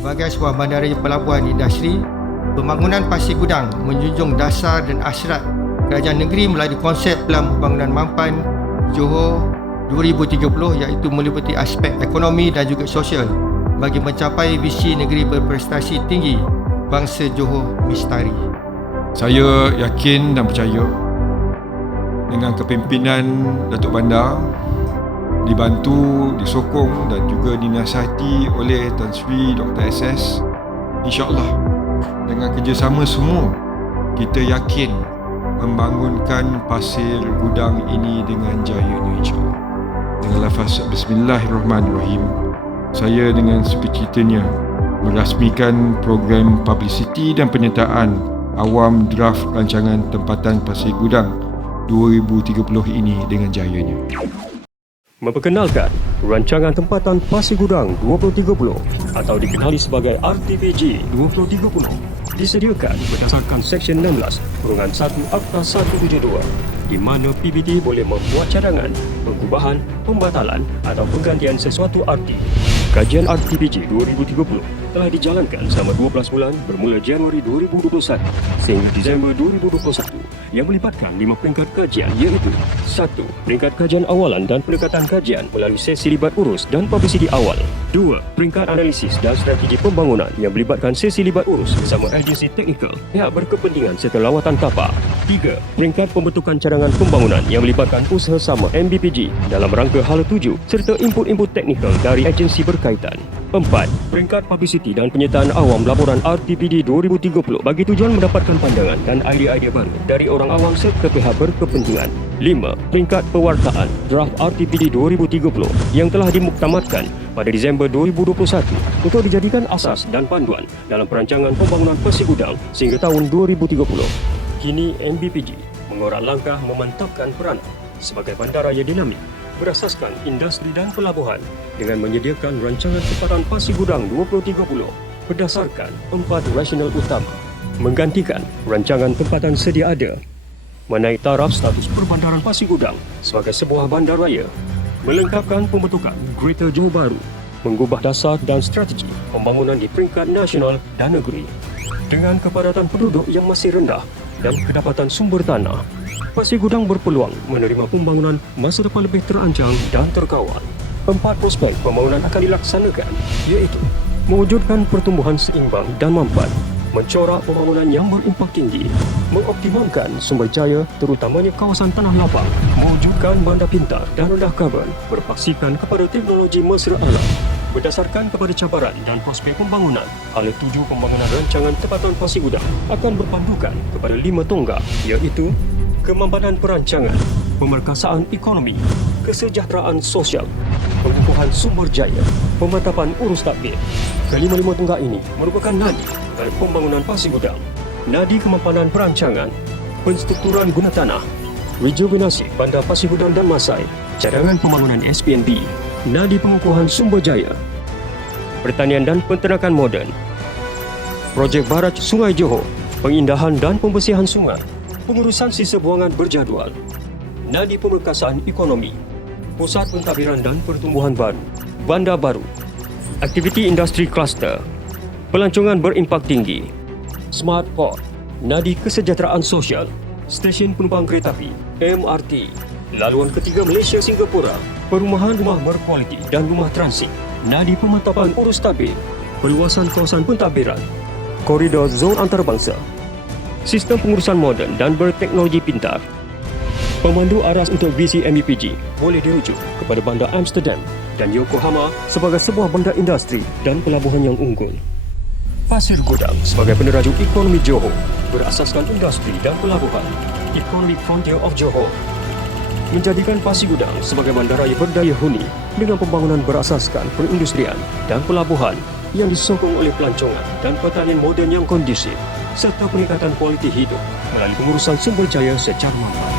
Sebagai sebuah bandara pelabuhan industri, pembangunan Pasir Gudang menjunjung dasar dan hasrat kerajaan negeri melalui konsep Pelan Pembangunan Mampan Johor 2030, iaitu meliputi aspek ekonomi dan juga sosial bagi mencapai visi negeri berprestasi tinggi bangsa Johor Mistari. Saya yakin dan percaya dengan kepimpinan Datuk Bandar, dibantu, disokong dan juga dinasihati oleh Tan Sri Dr. SS, insya-Allah dengan kerjasama semua kita yakin membangunkan Pasir Gudang ini dengan jayanya, insya-Allah. Dengan lafaz Bismillahirrahmanirrahim, saya dengan sukacitanya merasmikan program publicity dan penyertaan awam draft rancangan tempatan Pasir Gudang 2030 ini dengan jayanya. Memperkenalkan rancangan tempatan Pasir Gudang 2030 atau dikenali sebagai RTPG 2030 disediakan berdasarkan Seksyen 16 Kurungan 1 Akta 172, di mana PBT boleh membuat cadangan, pengubahan, pembatalan atau penggantian sesuatu arti. Kajian RTPG 2030 telah dijalankan selama 12 bulan bermula Januari 2021 sehingga Disember 2021 yang melibatkan 5 peringkat kajian, iaitu 1. Peringkat kajian awalan dan pendekatan kajian melalui sesi libat urus dan publisiti awal. 2. Peringkat analisis dan strategi pembangunan yang melibatkan sesi libat urus bersama agensi teknikal, pihak berkepentingan serta lawatan kapal. 3. Peringkat pembentukan cadangan pembangunan yang melibatkan usaha sama MBPG dalam rangka hala tuju serta input-input teknikal dari agensi berkaitan. 4. Peringkat publicity dan penyertaan awam laporan RTPD 2030 bagi tujuan mendapatkan pandangan dan idea-idea baru dari orang awam serta pihak berkepentingan. 5. Peringkat pewartaan draft RTPD 2030 yang telah dimuktamadkan pada Disember 2021 untuk dijadikan asas dan panduan dalam perancangan pembangunan Pasir Gudang sehingga tahun 2030. Kini MBPG mengorak langkah memantapkan peranan sebagai bandara yang dinamik berasaskan industri dan pelabuhan dengan menyediakan rancangan tempatan Pasir Gudang 2030 berdasarkan 4 rasional utama, menggantikan rancangan tempatan sedia ada, menaik taraf status perbandaran Pasir Gudang sebagai sebuah bandaraya, melengkapkan pembentukan Greater Johor Bahru, mengubah dasar dan strategi pembangunan di peringkat nasional dan negeri dengan kepadatan penduduk yang masih rendah dan kedapatan sumber tanah. Pasir Gudang berpeluang menerima pembangunan masa depan lebih terancang dan terkawal. 4 prospek pembangunan akan dilaksanakan, iaitu mewujudkan pertumbuhan seimbang dan mampan, mencorak pembangunan yang berimpak tinggi, mengoptimalkan sumber daya terutamanya kawasan tanah lapang, mewujudkan bandar pintar dan rendah karbon, berpaksikan kepada teknologi mesra alam. Berdasarkan kepada cabaran dan prospek pembangunan, hala tuju pembangunan rancangan tempatan Pasir Gudang akan berpandukan kepada 5 tonggak, iaitu kemampanan perancangan, pemerkasaan ekonomi, kesejahteraan sosial, pengukuhan sumber daya, pemantapan urus tadbir. Kelima-lima tonggak ini merupakan nadi dari pembangunan Pasir Gudang. Nadi kemampanan perancangan, penstrukturan guna tanah, rejuvenasi bandar Pasir Gudang dan Masai, cadangan pembangunan SPNB, nadi pengukuhan sumber daya, pertanian dan penternakan moden, projek baraj Sungai Johor, pengindahan dan pembersihan sungai, pengurusan sisa buangan berjadual, nadi pemerkasaan ekonomi, pusat pentadbiran dan pertumbuhan baru, bandar baru, aktiviti industri kluster, pelancongan berimpak tinggi, smart port, nadi kesejahteraan sosial, stesen penumpang kereta api, MRT, laluan ketiga Malaysia Singapura, perumahan rumah berkualiti dan rumah transit, nadi pemantapan urus tadbir, perluasan kawasan pentadbiran, koridor zon antarabangsa, sistem pengurusan moden dan berteknologi pintar. Pemandu aras untuk visi MBPG boleh dirujuk kepada bandar Amsterdam dan Yokohama sebagai sebuah bandar industri dan pelabuhan yang unggul. Pasir Gudang sebagai penerajuk ekonomi Johor berasaskan industri dan pelabuhan, Economic Frontier of Johor, menjadikan Pasir Gudang sebagai bandaraya berdaya huni dengan pembangunan berasaskan perindustrian dan pelabuhan yang disokong oleh pelancongan dan pertanian moden yang kondusif serta peningkatan kualiti hidup melalui pengurusan sumber daya secara mampan.